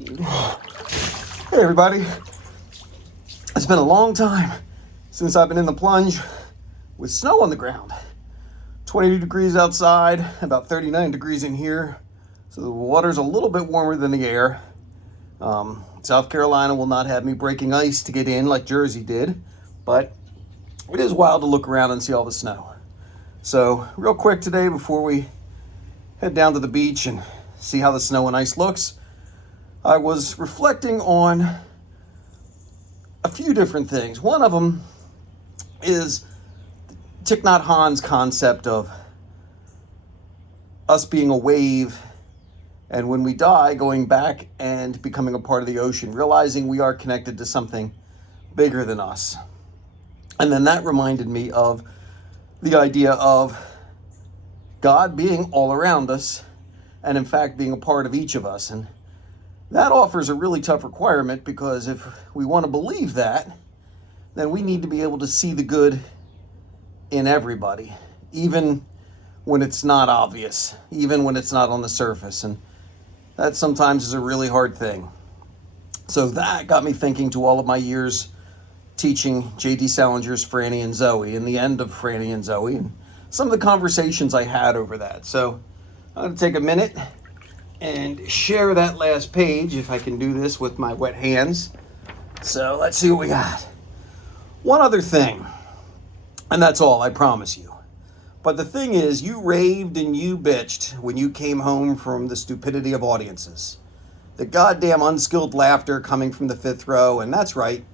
Hey everybody, it's been a long time since I've been in the plunge with snow on the ground. 22 degrees outside, about 39 degrees in here, so the water's a little bit warmer than the air. South Carolina will not have me breaking ice to get in like Jersey did, but it is wild to look around and see all the snow. So real quick today before we head down to the beach and see how the snow and ice looks, I was reflecting on a few different things. One of them is Thich Nhat Hanh's concept of us being a wave and when we die going back and becoming a part of the ocean, realizing we are connected to something bigger than us. And then that reminded me of the idea of God being all around us and in fact being a part of each of us. And that offers a really tough requirement because if we want to believe that, then we need to be able to see the good in everybody, even when it's not obvious, even when it's not on the surface. And that sometimes is a really hard thing. So that got me thinking to all of my years teaching J.D. Salinger's Franny and Zooey and the end of Franny and Zooey and some of the conversations I had over that. So I'm going to take a minute and share that last page if I can do this with my wet hands. So let's see what we got. One other thing, and that's all, I promise you. But the thing is, you raved and you bitched when you came home from the stupidity of audiences. The goddamn unskilled laughter coming from the fifth row, and that's right.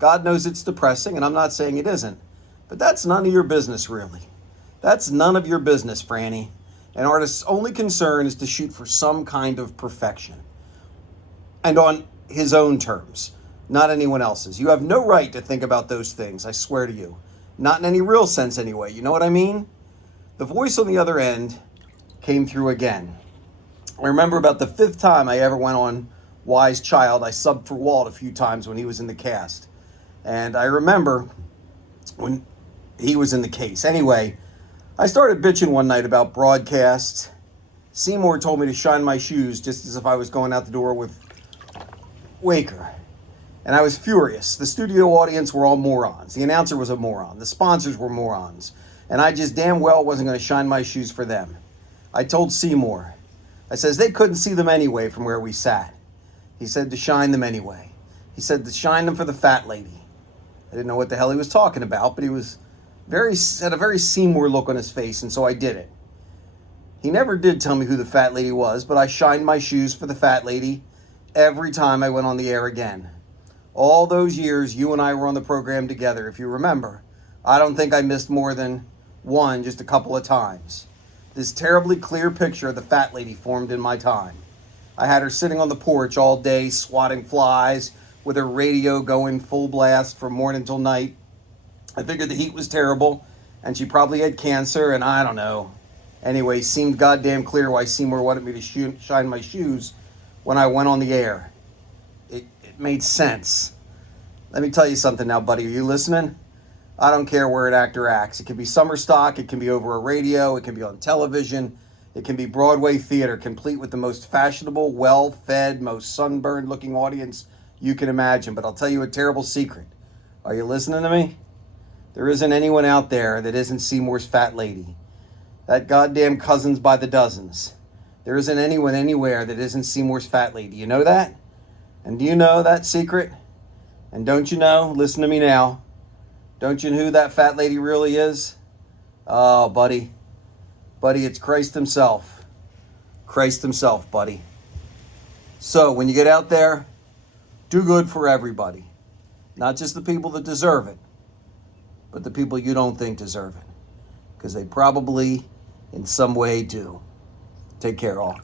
God knows it's depressing, and I'm not saying it isn't. But that's none of your business, really. That's none of your business, Franny. An artist's only concern is to shoot for some kind of perfection. And on his own terms, not anyone else's. You have no right to think about those things, I swear to you. Not in any real sense anyway, you know what I mean? The voice on the other end came through again. I remember about the fifth time I ever went on Wise Child, I subbed for Walt a few times when he was in the cast. And I remember when he was in the case. Anyway, I started bitching one night about broadcasts. Seymour told me to shine my shoes just as if I was going out the door with Waker. And I was furious. The studio audience were all morons. The announcer was a moron. The sponsors were morons. And I just damn well wasn't going to shine my shoes for them. I told Seymour. I says they couldn't see them anyway from where we sat. He said to shine them anyway. He said to shine them for the fat lady. I didn't know what the hell he was talking about, but he was had a very Seymour look on his face, and so I did it. He never did tell me who the fat lady was, but I shined my shoes for the fat lady every time I went on the air again. All those years you and I were on the program together, if you remember. I don't think I missed more than one, just a couple of times. This terribly clear picture of the fat lady formed in my time. I had her sitting on the porch all day, swatting flies, with her radio going full blast from morning till night. I figured the heat was terrible, and she probably had cancer, and I don't know. Anyway, seemed goddamn clear why Seymour wanted me to shine my shoes when I went on the air. It made sense. Let me tell you something now, buddy. Are you listening? I don't care where an actor acts. It can be summer stock, it can be over a radio, it can be on television, it can be Broadway theater, complete with the most fashionable, well-fed, most sunburned-looking audience you can imagine. But I'll tell you a terrible secret. Are you listening to me? There isn't anyone out there that isn't Seymour's fat lady. That goddamn Cousins by the dozens. There isn't anyone anywhere that isn't Seymour's fat lady. You know that? And do you know that secret? And don't you know, listen to me now, don't you know who that fat lady really is? Oh, buddy. Buddy, it's Christ himself. Christ himself, buddy. So when you get out there, do good for everybody. Not just the people that deserve it, but the people you don't think deserve it. Because they probably, in some way, do. Take care, all.